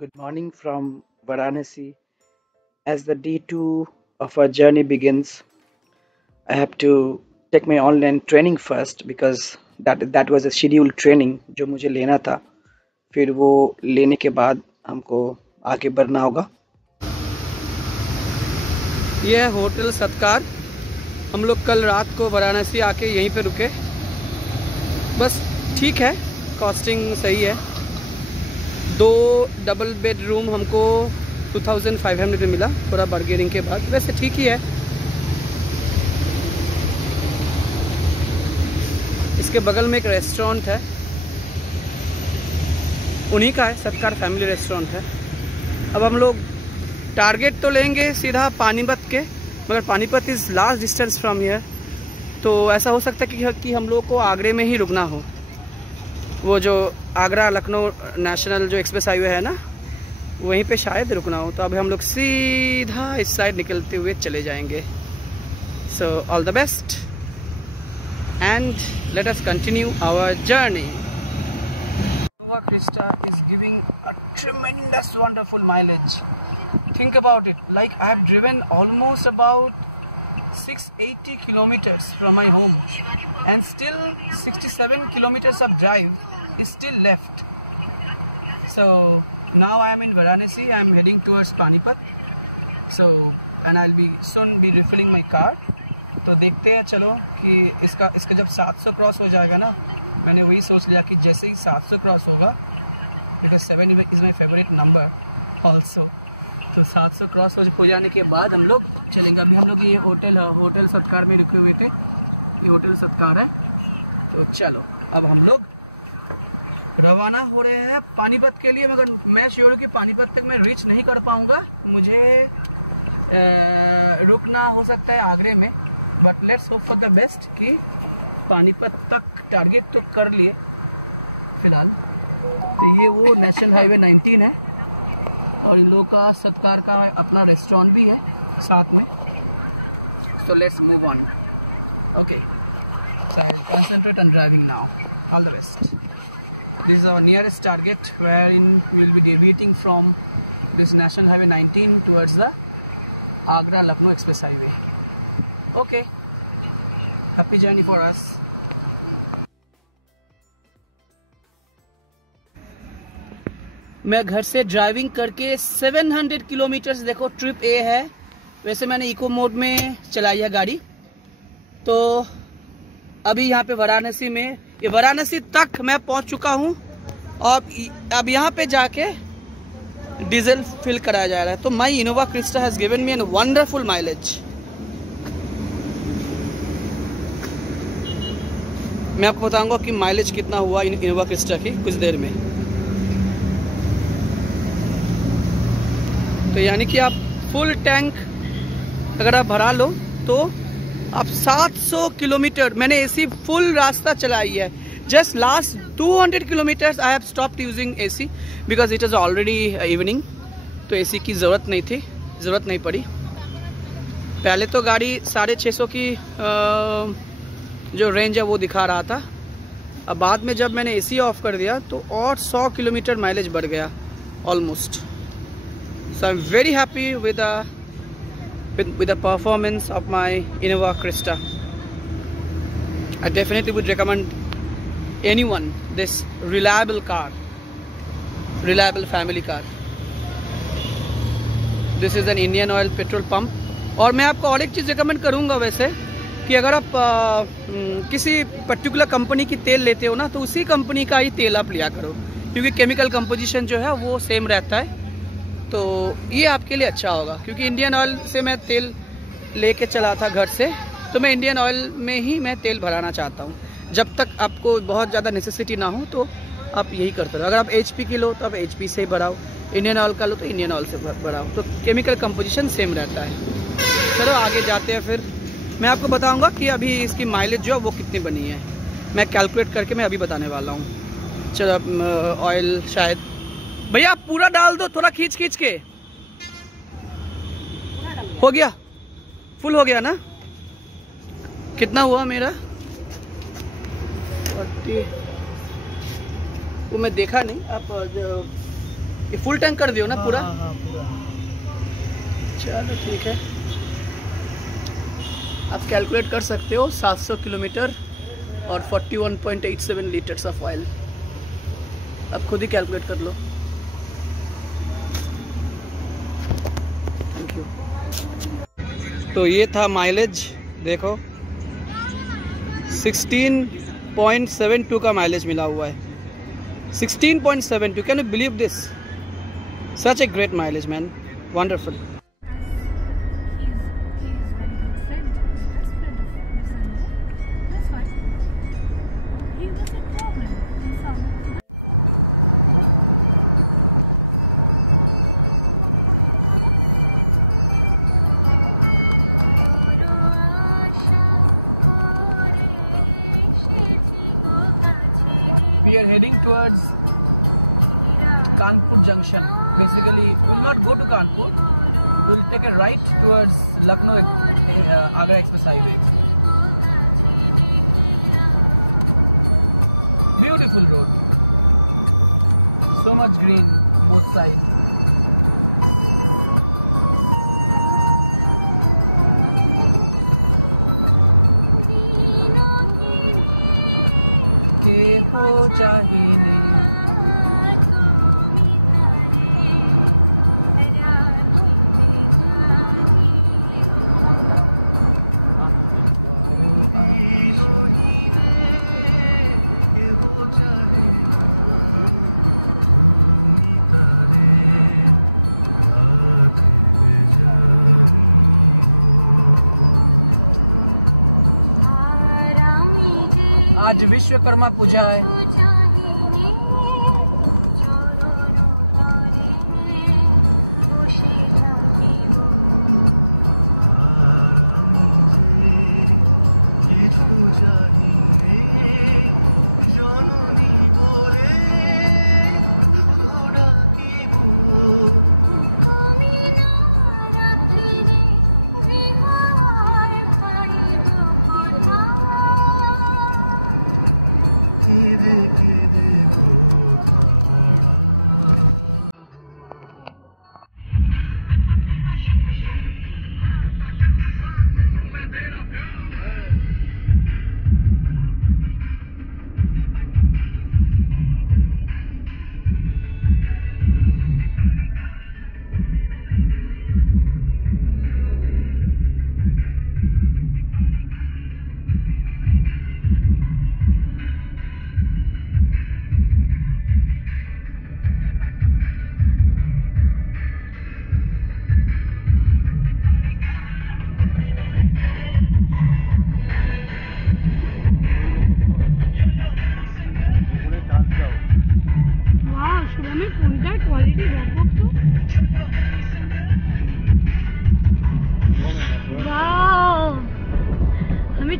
Good morning from Varanasi. As the day two of our journey begins, I have to take my online training first because that was a scheduled training जो मुझे लेना था. फिर वो लेने के बाद हमको आगे बढ़ना होगा. ये है होटल सत्कार. हम लोग कल रात को वाराणसी आके यहीं पे रुके. बस ठीक है, कॉस्टिंग सही है. 2 डबल बेड रूम हमको 2500 में मिला, थोड़ा बार्गेनिंग के बाद. वैसे ठीक ही है. इसके बगल में एक रेस्टोरेंट है, उन्हीं का है, सत्कार फैमिली रेस्टोरेंट है. अब हम लोग टारगेट तो लेंगे सीधा पानीपत के, मगर Panipat is last distance from here. तो ऐसा हो सकता है कि हम लोग को आगरे में ही रुकना हो. वो जो आगरा लखनऊ नेशनल जो एक्सप्रेस हाईवे है ना, वहीं पे शायद रुकना हो. तो अब हम लोग सीधा इस साइड निकलते हुए चले जाएंगे. So all the best and let us continue our journey. Innova Crysta is giving a tremendous wonderful mileage. Think about it, like I have driven almost about 680 kilometers from my home and still 67 kilometers of drive is still left. So now I am in Varanasi. I am heading towards Panipat. So and I'll be soon be refilling my car. तो देखते हैं चलो कि इसका जब 700 cross हो जाएगा ना, मैंने वही सोच लिया कि जैसे ही 700 क्रॉस होगा, because 7 is my favourite number also. तो 700 क्रॉस हो जाने के बाद हम लोग चलेंगे. अभी हम लोग ये होटल सत्कार में रुके हुए थे. ये होटल सत्कार है. तो चलो अब हम लोग रवाना हो रहे हैं पानीपत के लिए. मगर मैं श्योर हूँ कि पानीपत तक मैं रीच नहीं कर पाऊँगा. मुझे रुकना हो सकता है आगरे में, but let's hope for the best कि पानीपत तक टारगेट तो कर लिए फिलहाल. तो ये वो नेशनल हाईवे 19 है और इन लोगों का सत्कार का अपना रेस्टोरेंट भी है साथ में. So let's move on. Okay, so I'll concentrate on driving now. All the best. This is our nearest target wherein we will be deviating from this National Highway 19 towards the Agra Lucknow Express Highway. Okay, happy journey for us. मैं घर से driving करके 700 kilometres, देखो trip ए है. वैसे मैंने eco mode में चलाई है गाड़ी. तो अभी यहाँ पे वाराणसी में, ये वाराणसी तक मैं पहुँच चुका हूँ और अब यहाँ पे जाके डीजल फिल कराया जा रहा है. तो my Innova Crysta has given me an wonderful mileage. मैं आपको बताऊंगा कि माइलेज कितना हुआ इनोवा क्रिस्टा की कुछ देर में. तो यानी कि आप फुल टैंक अगर आप भरा लो तो आप 700 किलोमीटर, मैंने एसी फुल रास्ता चलाई है. Just last 200 kilometres I have stopped using AC because it is already evening. तो एसी की ज़रूरत नहीं पड़ी. पहले तो गाड़ी 650 की जो रेंज है वो दिखा रहा था. अब बाद में जब मैंने एसी ऑफ कर दिया तो और 100 किलोमीटर माइलेज बढ़ गया almost. So I am very happy with the performance of my Innova Crysta. I definitely would recommend anyone this reliable family car. This is an Indian Oil petrol pump. और मैं आपको और एक चीज़ recommend करूँगा वैसे, कि अगर आप किसी पर्टिकुलर कंपनी की तेल लेते हो ना, तो उसी कंपनी का ही तेल आप लिया करो, क्योंकि केमिकल कंपोजिशन जो है वो सेम रहता है. तो ये आपके लिए अच्छा होगा. क्योंकि इंडियन ऑयल से मैं तेल लेके चला था घर से, तो मैं इंडियन ऑयल में ही मैं तेल भराना चाहता हूँ. जब तक आपको बहुत ज़्यादा नेसेसिटी ना हो तो आप यही करते रहो. अगर आप HP की लो तो आप HP से ही भराओ, इंडियन ऑयल का लो तो इंडियन ऑयल से भराओ. तो केमिकल कंपोजिशन सेम रहता है. चलो आगे जाते हैं. फिर मैं आपको बताऊंगा कि अभी इसकी माइलेज जो है वो कितनी बनी है. मैं कैलकुलेट करके मैं अभी बताने वाला हूँ. चलो ऑयल शायद भैया आप पूरा डाल दो, थोड़ा खींच के. हो गया, फुल हो गया ना. कितना हुआ मेरा? 40 वो मैं देखा नहीं. आप ये फुल टैंक कर दियो ना पूरा? हाँ, पूरा। चलो ठीक है, आप कैलकुलेट कर सकते हो 700 किलोमीटर और 41.87 लीटर्स ऑफ ऑयल, आप खुद ही कैलकुलेट कर लो। Thank you. तो ये था माइलेज, देखो 16.72 का माइलेज मिला हुआ है। 16.72, can you believe this? Such a great mileage man, wonderful. We are heading towards Kanpur Junction. Basically, we will not go to Kanpur. We will take a right towards Lucknow Agra Express Highway. Beautiful road. So much green both sides. हो चाहिए आज विश्वकर्मा पूजा है।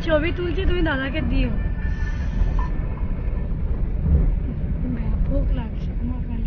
ছবি তুলছি, তুমি দাদাকে দিও। ভোগ লাগছে আমার কেন?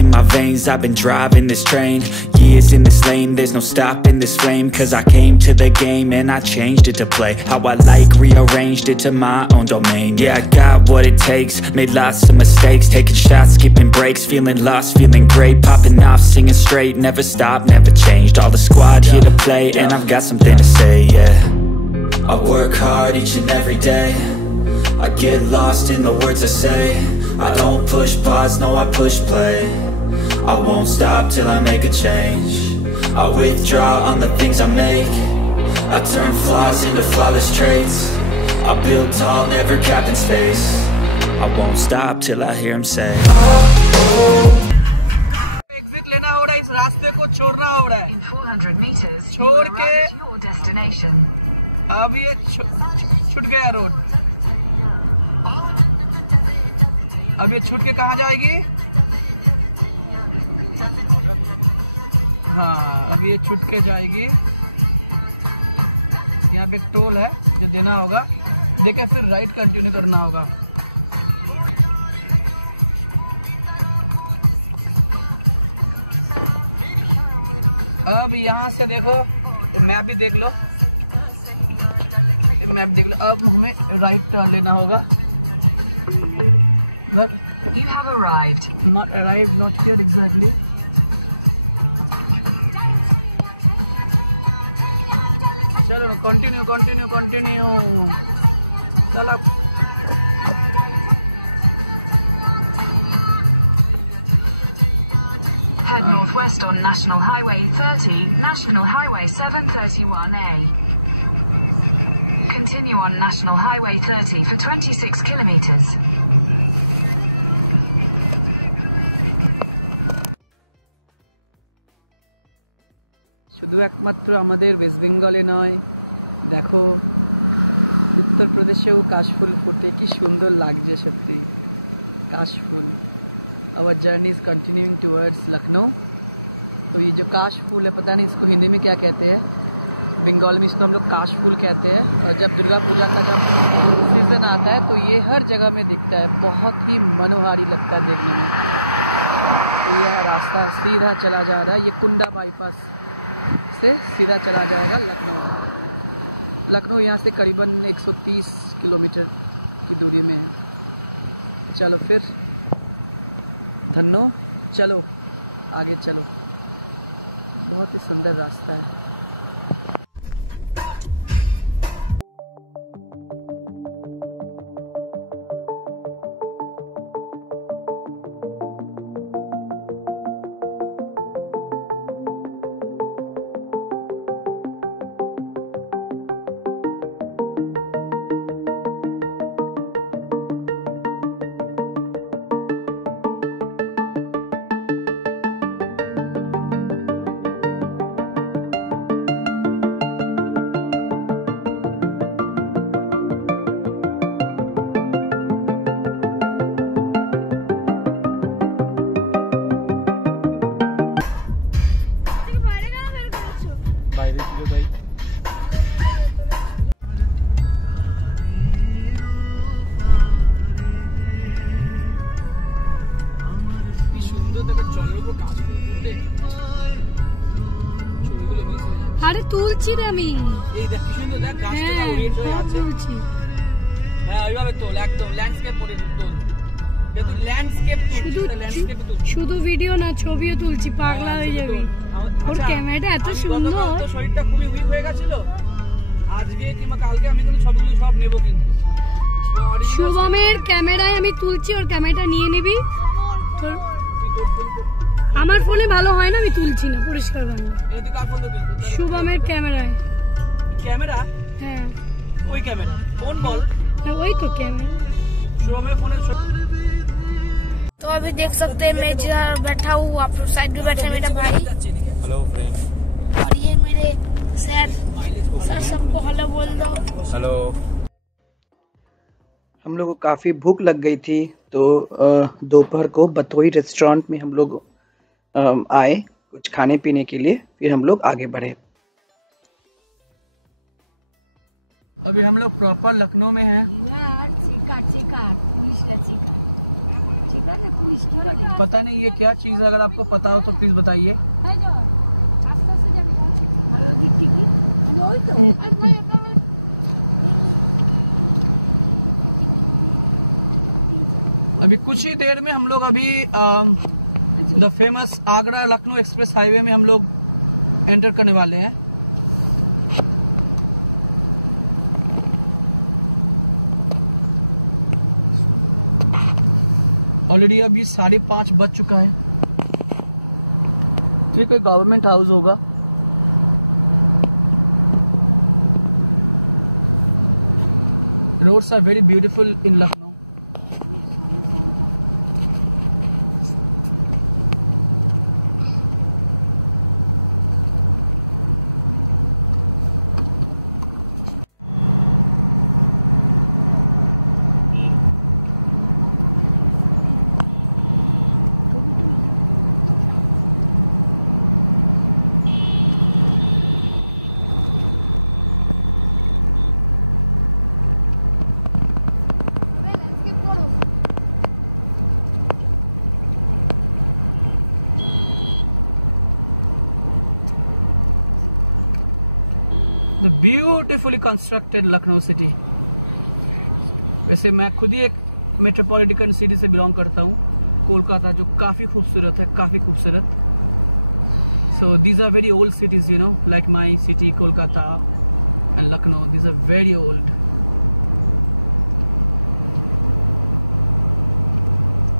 In my veins, I've been driving this train. Years in this lane, there's no stopping this flame. Cause I came to the game and I changed it to play how I like, rearranged it to my own domain. Yeah, I got what it takes, made lots of mistakes, taking shots, skipping breaks, feeling lost, feeling great, popping off, singing straight, never stopped, never changed. All the squad here to play and I've got something to say, yeah. I work hard each and every day, I get lost in the words I say. I don't push pause, no I push play. I won't stop till I make a change. I withdraw on the things I make. I turn flaws into flawless traits. I build tall, never capped in space. I won't stop till I hear him say exit लेना हो रहा है, इस रास्ते को छोड़ना हो रहा है। In 400 meters, छोड़ के your destination. अब ये छूट गया रोड। अब ये छूट के कहाँ जाएगी? हाँ, अब ये छूट के जाएगी। यहाँ पे एक टोल है जो देना होगा, देके फिर राइट कंटिन्यू करना होगा। अब यहाँ से देखो, मैप भी देख लो, मैप देख लो। अब हमें राइट टर्न लेना होगा। You have arrived. Not arrived, not here exactly. चलो कंटिन्यू कंटिन्यू कंटिन्यू। चलो Head northwest on National Highway 30, National Highway 731A. Continue on National Highway 30 for 26 kilometers. শুধু একমাত্র আমাদের ওয়েস্ট বেঙ্গলে নয়, দেখো উত্তরপ্রদেশেও কাশফুল ফুটে, কি সুন্দর লাগছে সত্যি काशफूल। Our journey is continuing towards Lucknow. तो ये जो काशफूल है, पता नहीं इसको हिंदी में क्या कहते हैं, बंगाल में इसको हम लोग काशफूल कहते हैं। और जब दुर्गा पूजा का जब सीजन आता है तो ये हर जगह में दिखता है, बहुत ही मनोहारी लगता है देखने में। तो यह रास्ता सीधा चला जा रहा है, ये कुंडा बाईपास से सीधा चला जाएगा लखनऊ। लखनऊ यहाँ से करीबन 130 किलोमीटर की दूरी में है। चलो फिर धन्नो, चलो आगे चलो, बहुत ही सुंदर रास्ता है। আরে তুলছি রে আমি, এই দেখ কি সুন্দর, দেখ গাছটা ওরিয়েন্ট হয়ে আছে। তুলছি, হ্যাঁ ওইভাবে তোল, একদম ল্যান্ডস্কেপ করে তোল। দেখো ল্যান্ডস্কেপ শুধু ল্যান্ডস্কেপ তোল, শুধু ভিডিও না ছবিও তুলছি, পাগলা হয়ে যাবি। ওর ক্যামেরাটা এত সুন্দর। তো শরীরটা খুবই উইক হয়ে গেছিল, আজকে কিংবা কালকে আমি কিন্তু ছবিগুলো সব নেব। কিন্তু শুভমের ক্যামেরায় আমি তুলছি, ওর ক্যামেরাটা নিয়ে নিবি। তোর আমার ফোনে ভালো হয় না, আমি তুলছি না, পরিষ্কার বাংলা। শুভমের ক্যামেরায়। ক্যামেরা? হ্যাঁ ওই ক্যামেরা, ফোন বল। वही तो कैमरा। शुभम फोन। तो अभी देख सकते हैं मैं जिधर बैठा हूँ, आप साइड में बैठे मेरा भाई। Hello friend. और ये मेरे सर, सर सबको हेलो बोल दो। हेलो। हम लोग को काफ़ी भूख लग गई थी, तो दोपहर को बतोई रेस्टोरेंट में हम लोग आए कुछ खाने पीने के लिए, फिर हम लोग आगे बढ़े। अभी हम लोग प्रॉपर लखनऊ में हैं। पता नहीं ये क्या चीज़ है, अगर आपको पता हो तो प्लीज बताइए। अभी कुछ ही देर में हम लोग अभी the famous Agra Lucknow express highway में हम लोग एंटर करने वाले हैं। ऑलरेडी अभी 5:30 बज चुका है। ये कोई गवर्नमेंट हाउस होगा। Roads are very beautiful in Lucknow. Beautifully constructed Lucknow city. वैसे मैं खुद ही एक मेट्रोपॉलिटन सिटी से बिलोंग करता हूँ, कोलकाता, जो काफी खूबसूरत है, काफी खूबसूरत। So these are very old cities, you know, like my city Kolkata and Lucknow, these are very old.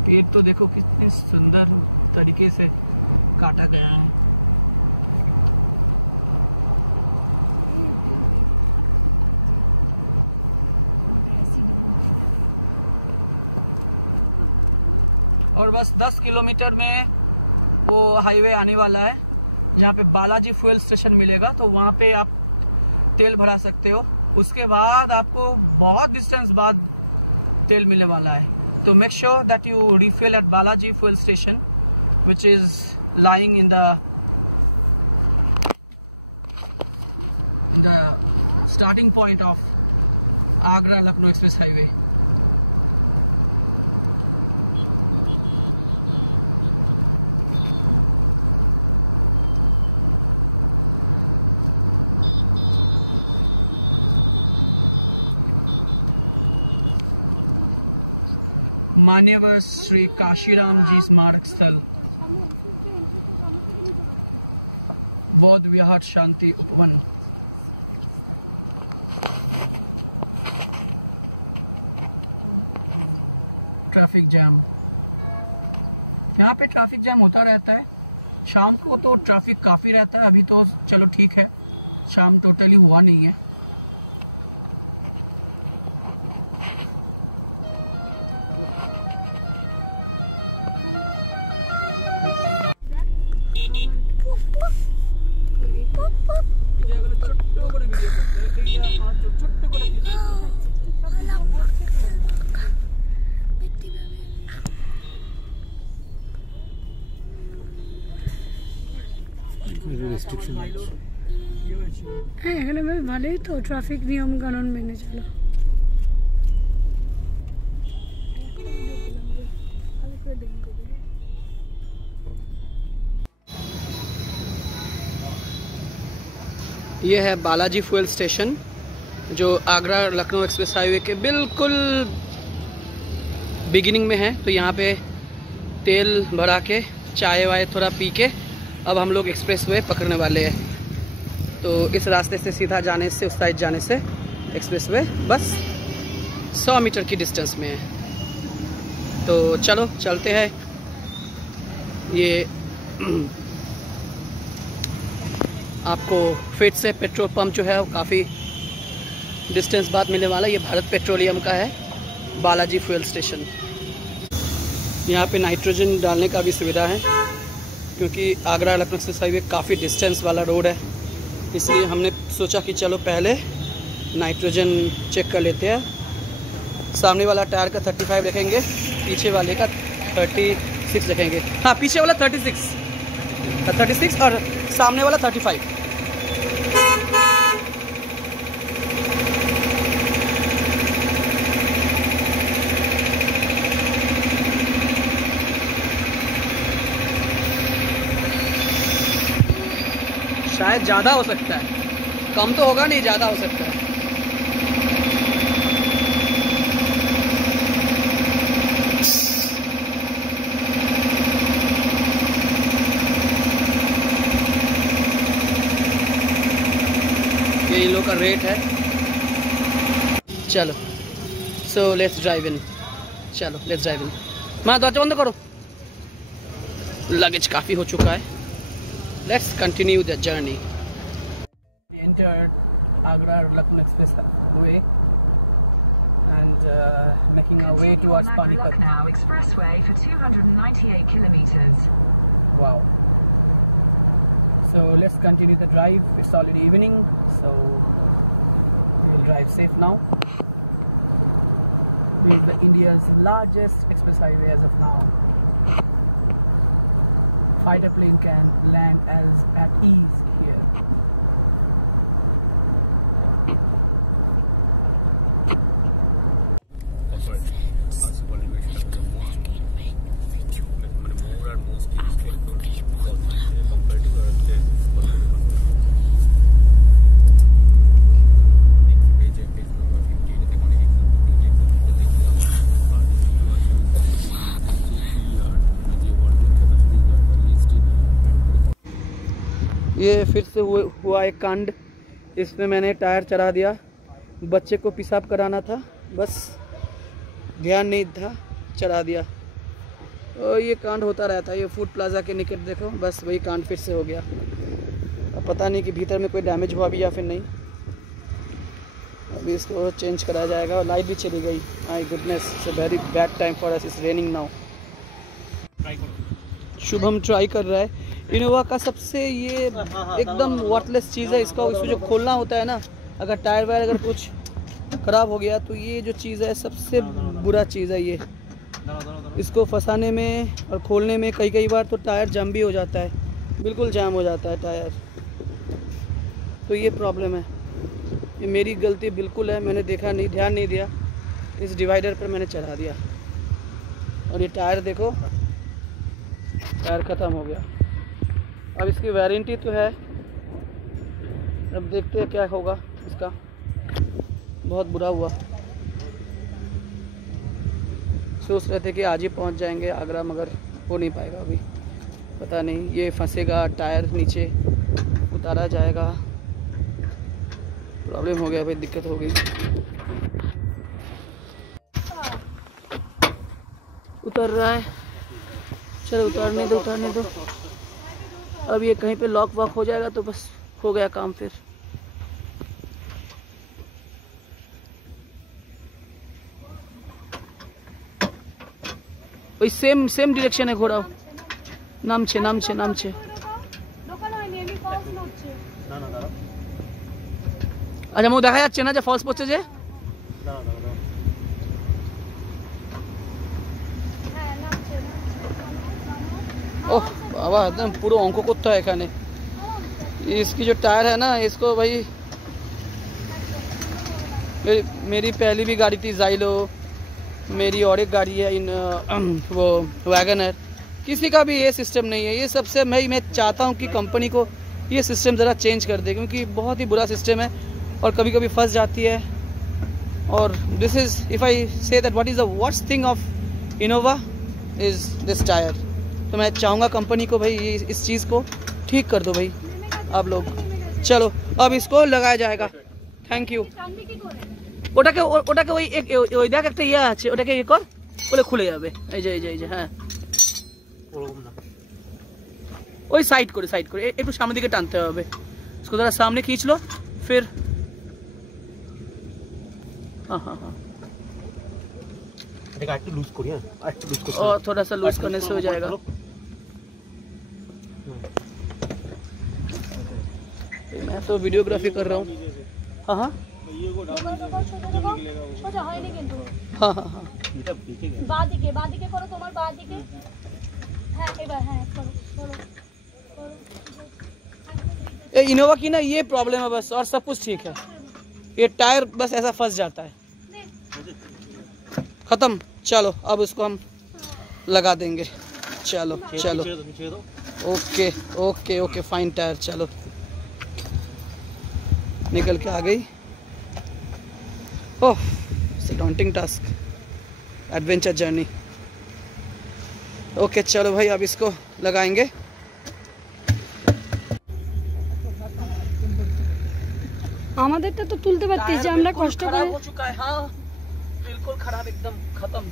पेड़ तो देखो कितनी सुंदर तरीके से काटा गया है। और बस 10 किलोमीटर में वो हाईवे आने वाला है, जहाँ पे बालाजी फ्यूल स्टेशन मिलेगा, तो वहाँ पे आप तेल भरा सकते हो। उसके बाद आपको बहुत डिस्टेंस बाद तेल मिलने वाला है। तो make sure that you refill at Balaji fuel station, which is lying in the starting point of Agra Lucknow Express Highway. मान्यवर श्री काशीराम जी स्मारक स्थल, बौद्ध विहार शांति उपवन। ट्रैफिक जैम, यहाँ पे ट्रैफिक जैम होता रहता है। शाम को तो ट्रैफिक काफी रहता है, अभी तो चलो ठीक है, शाम टोटली हुआ नहीं है। হ্যাঁ, এখানে বেশ ভালোই তো ট্রাফিক নিয়ম কানুন মেনে চলো। ये है बालाजी फ्यूल स्टेशन, जो आगरा लखनऊ एक्सप्रेस हाईवे के बिल्कुल बिगिनिंग में है। तो यहाँ पे तेल भरा के चाय वाय थोड़ा पी के अब हम लोग एक्सप्रेसवे पकड़ने वाले हैं। तो इस रास्ते से सीधा जाने से, उस साइड जाने से एक्सप्रेसवे बस 100 मीटर की डिस्टेंस में है। तो चलो चलते हैं। ये आपको फिर से पेट्रोल पंप जो है वो काफ़ी डिस्टेंस बाद मिलने वाला है। ये भारत पेट्रोलियम का है बालाजी फ्यूल स्टेशन। यहाँ पे नाइट्रोजन डालने का भी सुविधा है, क्योंकि आगरा लखनऊ एक्सप्रेस हाईवे काफ़ी डिस्टेंस वाला रोड है, इसलिए हमने सोचा कि चलो पहले नाइट्रोजन चेक कर लेते हैं। सामने वाला टायर का 35 रखेंगे, पीछे वाले का 36 रखेंगे। हाँ, पीछे वाला 36 और सामने वाला 35। शायद ज़्यादा हो सकता है, कम तो होगा नहीं, ज़्यादा हो सकता है। ये इन लोग का रेट है। चलो, सो लेट्स ड्राइव इन। चलो लेट्स ड्राइव इन। मैं दरवाजा बंद करो, लगेज काफ़ी हो चुका है। Let's continue the journey. We entered Agra Lucknow Expressway and making our way towards Panipat. Lucknow Expressway for 298 kilometers. Wow. So let's continue the drive. It's already evening, so we will drive safe now. This is the India's largest express highway as of now. Fighter plane can land as at ease here. ये फिर से हुआ एक कांड। इसमें मैंने tyre चढ़ा दिया, बच्चे को पेशाब कराना था, बस ध्यान नहीं था, चढ़ा दिया। और ये कांड होता रहता है। ये फूड प्लाजा के निकट देखो, बस वही कांड फिर से हो गया। अब पता नहीं कि भीतर में कोई डैमेज हुआ भी या फिर नहीं। अभी इसको चेंज कराया जाएगा। और लाइट भी चली गई। My goodness, it's a very bad time for us, it's raining now. Shubham try कर रहा है। इनोवा का सबसे ये एकदम वर्थलेस चीज़ है। इसको जो खोलना होता है ना, अगर टायर वायर अगर कुछ ख़राब हो गया तो ये जो चीज़ है सबसे बुरा चीज़ है। ये इसको फंसाने में और खोलने में कई बार तो टायर जम भी हो जाता है, बिल्कुल जाम हो जाता है टायर। तो ये प्रॉब्लम है, ये मेरी गलती बिल्कुल है। मैंने देखा नहीं, ध्यान नहीं दिया, इस डिवाइडर पर मैंने चढ़ा दिया। और ये टायर देखो, टायर ख़त्म हो गया। अब इसकी वारंटी तो है, अब देखते हैं क्या होगा इसका। बहुत बुरा हुआ। सोच रहे थे कि आज ही पहुंच जाएंगे आगरा, मगर हो नहीं पाएगा अभी। पता नहीं, ये फंसेगा, टायर नीचे उतारा जाएगा। प्रॉब्लम हो गया भाई, दिक्कत हो गई। उतर रहा है, चलो उतारने दो। अब ये कहीं पे लॉक वॉक हो जाएगा तो बस हो गया काम फिर। वही सेम डिरेक्शन है घोड़ा। नामছে। আচ্ছা মো দেখা যাচ্ছে না যে ফলস পড়ছে যে? ओह बाबा, एकदम पूरा अंक करता है एखाने। इसकी जो टायर है ना, इसको भाई मेरी पहली भी गाड़ी थी जाइलो, मेरी और एक गाड़ी है वो वैगनर। किसी का भी ये सिस्टम नहीं है। ये सबसे मैं चाहता हूँ कि कंपनी को ये सिस्टम ज़रा चेंज कर दे, क्योंकि बहुत ही बुरा सिस्टम है और कभी कभी फंस जाती है। और this is, if I say that what is the worst thing of Innova is this tyre. तो मैं चाहूँगा कंपनी को भाई ये इस चीज़ को ठीक कर दो भाई आप लोग। चलो अब इसको लगाया जाएगा। Thank you. ওটাকে ওই ওই দেখ একটা ইয়ে আছে, ওটাকে ইয়ে কর, বলে খুলে যাবে। এই যে হ্যাঁ, ওই সাইড করে একটু সামনের দিকে টানতে হবে। इसको जरा सामने खींच लो फिर। हाँ और थोड़ा सा लूज करने से हो जाएगा। मैं तो वीडियोग्राफी कर रहा हूँ। हाँ इनोवा की ना ये प्रॉब्लम है बस, और सब कुछ ठीक है। ये टायर बस ऐसा फंस जाता है, खत्म। चलो अब इसको हम लगा देंगे। चलो ओके फाइन टायर। चलो निकल के आ गई। Oh, it's a daunting task, adventure journey. Okay चलो भाई, अब इसको लगाएंगे। আমাদেরটা তো তুলতে পারতিস যে আমরা কষ্ট করে। हो चुका है, हाँ बिल्कुल खराब, एकदम खत्म।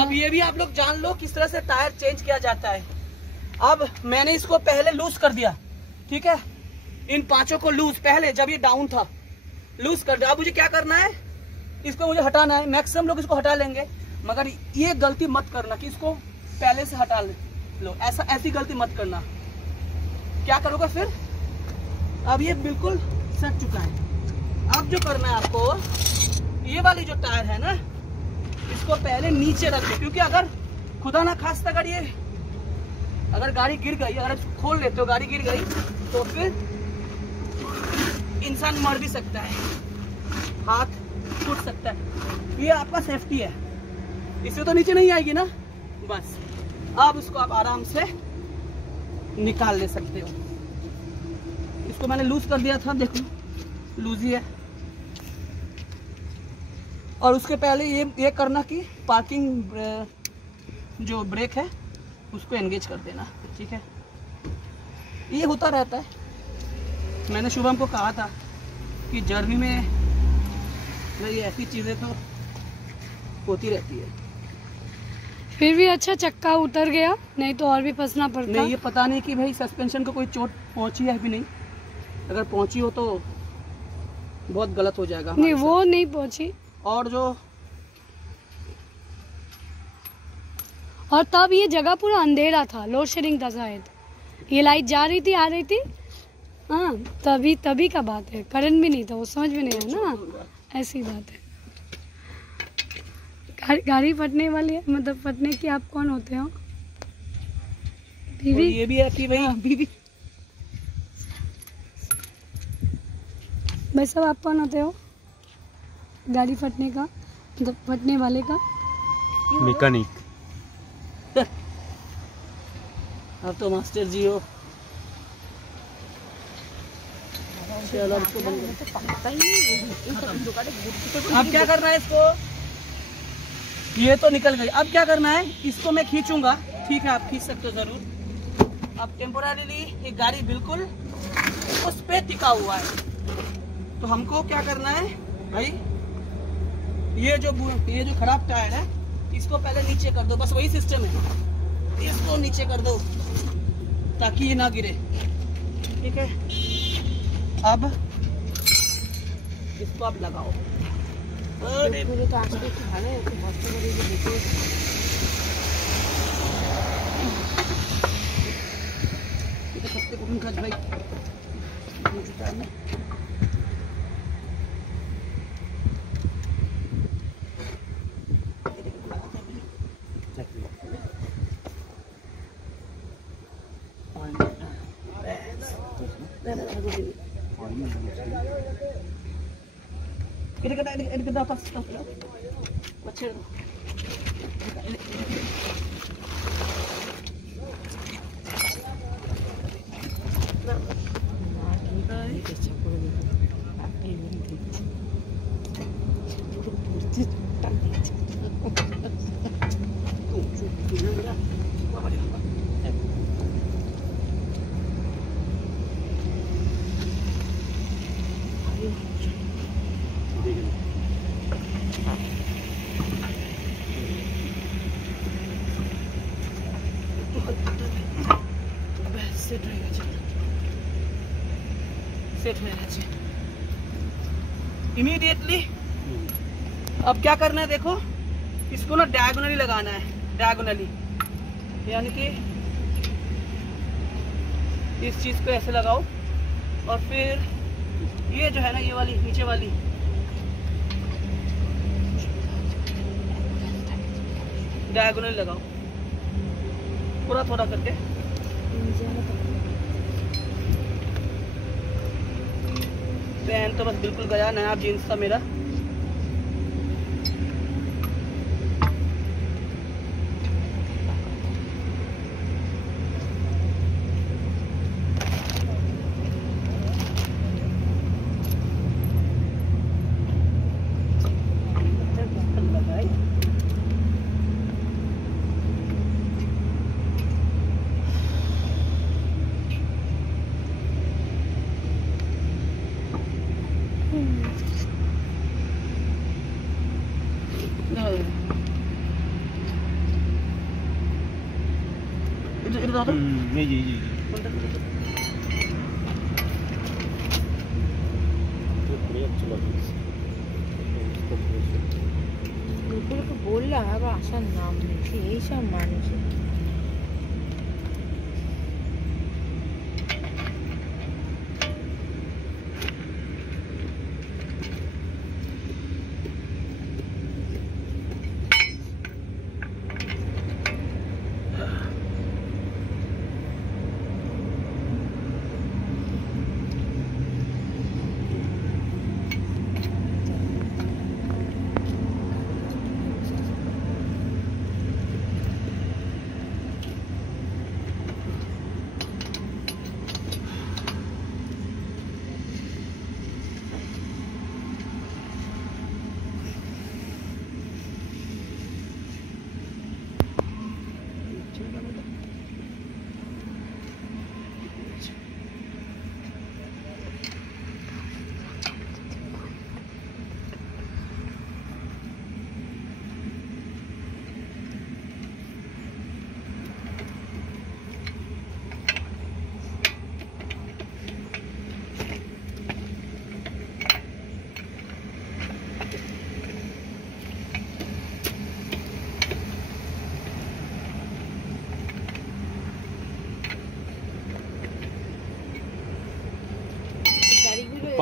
अब ये भी आप लोग जान लो किस तरह से टायर चेंज किया जाता है। अब मैंने इसको पहले लूज कर दिया, ठीक है। इन पांचों को लूज, पहले जब ये डाउन था लूज कर दिया। अब मुझे क्या करना है, इसको मुझे हटाना है। मैक्सिमम लोग इसको हटा लेंगे, मगर ये गलती मत करना कि इसको पहले से हटा लो। ऐसी गलती मत करना। क्या करोगे फिर, अब ये बिल्कुल सट चुका है। अब जो करना है आपको, ये वाली जो टायर है ना, इसको पहले नीचे रख दो, क्योंकि अगर खुदा ना खास्ता अगर गाड़ी गिर गई, अगर खोल लेते हो गाड़ी गिर गई तो फिर इंसान मर भी सकता है, हाथ टूट सकता है। ये आपका सेफ्टी है, इससे तो नीचे नहीं आएगी ना। बस अब उसको आप आराम से निकाल ले सकते हो। इसको मैंने लूज कर दिया था, देखो लूज ही है। और उसके पहले ये करना कि पार्किंग जो ब्रेक है उसको एंगेज कर देना, ठीक है। ये होता रहता है। मैंने शुभम को कहा था कि जर्नी में भाई ऐसी चीज़ें तो होती रहती है। फिर भी अच्छा चक्का उतर गया, नहीं तो और भी फंसना पड़ता। नहीं, ये पता नहीं कि भाई सस्पेंशन को कोई चोट पहुंची है भी नहीं। अगर पहुंची हो तो बहुत गलत हो जाएगा। नहीं, वो नहीं पहुंची। और तब ये जगह पूरा अंधेरा था, लोड शेडिंग था शायद। ये लाइट जा रही थी, आ रही थी। हाँ, तभी का बात है। करंट भी नहीं था, वो समझ में नहीं है ना, ऐसी बात है। गाड़ी फटने वाली है, मतलब फटने की आप कौन होते हो? बीवी? ये भी है कि भाई बीवी। भाई साहब, आप कौन होते हो? गाड़ी फटने का, मतलब फटने वाले का मैकेनिक। आप तो मास्टर जी हो। चलो अब क्या करना है इसको? ये तो निकल गई। अब क्या करना है? इसको मैं खींचूंगा, ठीक है, आप खींच सकते हो जरूर। अब टेम्पोररीली ये गाड़ी बिल्कुल उस पे टिका हुआ है। तो हमको क्या करना है भाई, ये जो खराब टायर है इसको पहले नीचे कर दो। बस वही सिस्टम है, इसको नीचे कर दो ताकि ये ना गिरे, ठीक है। अब इसको आप लगाओ। भाई सेट रहना चाहिए इमीडिएटली। अब क्या करना है देखो, इसको ना डायगोनली लगाना है, डायगोनली, यानी कि इस चीज को ऐसे लगाओ और फिर ये जो है ना, ये वाली नीचे वाली डायगोनली लगाओ, थोड़ा थोड़ा करके। पैंट तो बस बिल्कुल गया, नया जीन्स था मेरा। বললে আরো আসার নাম নেই, এইসব মানুষ।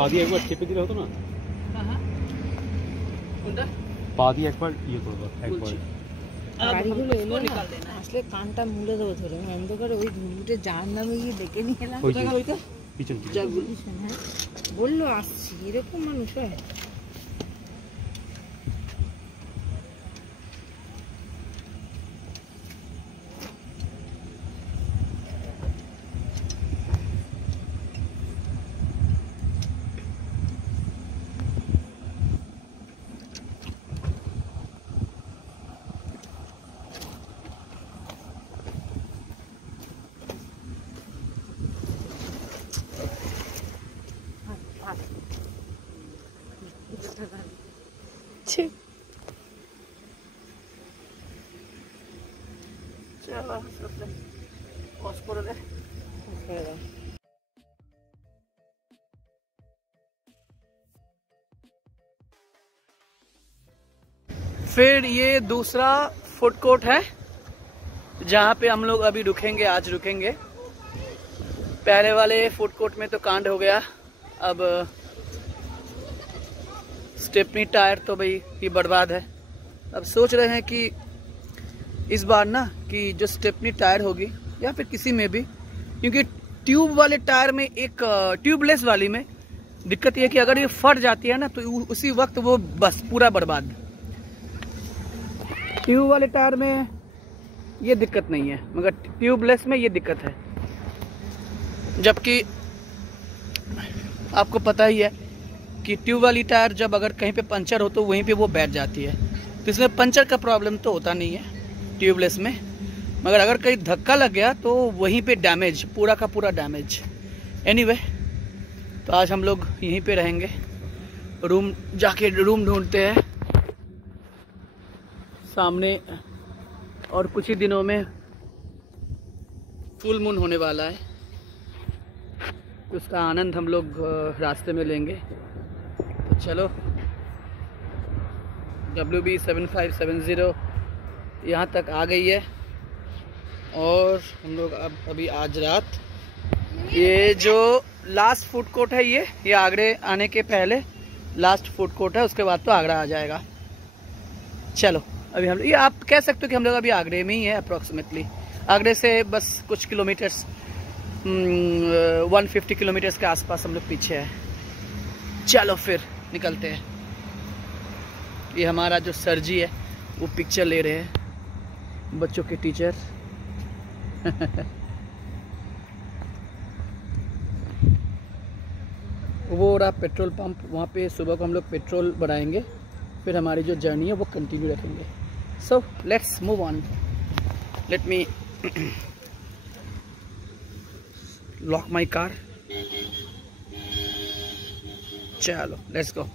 পা দিয়ে একবার চেপে দিলে হতো না? কোনটা? পা দিয়ে একবার ইয়ে করবো একবার। গাড়িগুলো এলো না, আসলে কানটা মুলে দেবো ধরে। অন্ধকারে ওই ঘুরঘুটে যার নামে গিয়ে ডেকে নিয়ে এলাম। পিছন হ্যাঁ বললো আসছি, এরকম মানুষ হয়? চলো পজ করে দে। फिर ये दूसरा फूड कोर्ट है जहाँ पे हम लोग अभी रुकेंगे, आज रुकेंगे। पहले वाले फूड कोर्ट में तो कांड हो गया, अब स्टेपनी टायर तो भाई ये बर्बाद है। अब सोच रहे हैं कि इस बार ना कि जो स्टेपनी टायर होगी या फिर किसी में भी, क्योंकि ट्यूब वाले टायर में एक ट्यूबलेस वाली में दिक्कत ये है कि अगर ये फट जाती है ना तो उसी वक्त वो बस पूरा बर्बाद। ट्यूब वाले टायर में ये दिक्कत नहीं है, मगर ट्यूबलेस में ये दिक्कत है। जबकि आपको पता ही है कि ट्यूब वाली टायर जब अगर कहीं पे पंचर हो तो वहीं पे वो बैठ जाती है, तो इसमें पंचर का प्रॉब्लम तो होता नहीं है ट्यूबलेस में, मगर अगर कहीं धक्का लग गया तो वहीं पे डैमेज, पूरा का पूरा डैमेज। एनीवे, तो आज हम लोग यहीं पे रहेंगे, रूम जाके रूम ढूंढते हैं सामने, और कुछ ही दिनों में फुल मून होने वाला है, तो उसका आनंद हम लोग रास्ते में लेंगे। तो चलो, WB7570 यहाँ तक आ गई है, और हम लोग अब अभी आज रात, ये जो लास्ट फूड कोर्ट है ये आगरे आने के पहले लास्ट फूड कोर्ट है, उसके बाद तो आगरा आ जाएगा। चलो अभी हम लोग, ये आप कह सकते हो कि हम लोग अभी आगरे में ही है अप्रॉक्सीमेटली। आगरे से बस कुछ किलोमीटर्स, 150 किलोमीटर्स के आसपास हम लोग पीछे है। चलो फिर निकलते हैं। ये हमारा जो सर जी है वो पिक्चर ले रहे हैं, बच्चों के टीचर। वो रहा पेट्रोल पंप, वहाँ पे सुबह को हम लोग पेट्रोल भराएंगे, फिर हमारी जो जर्नी है वो कंटिन्यू रखेंगे। So let's move on, let me lock my car. चलो लेट्स गो।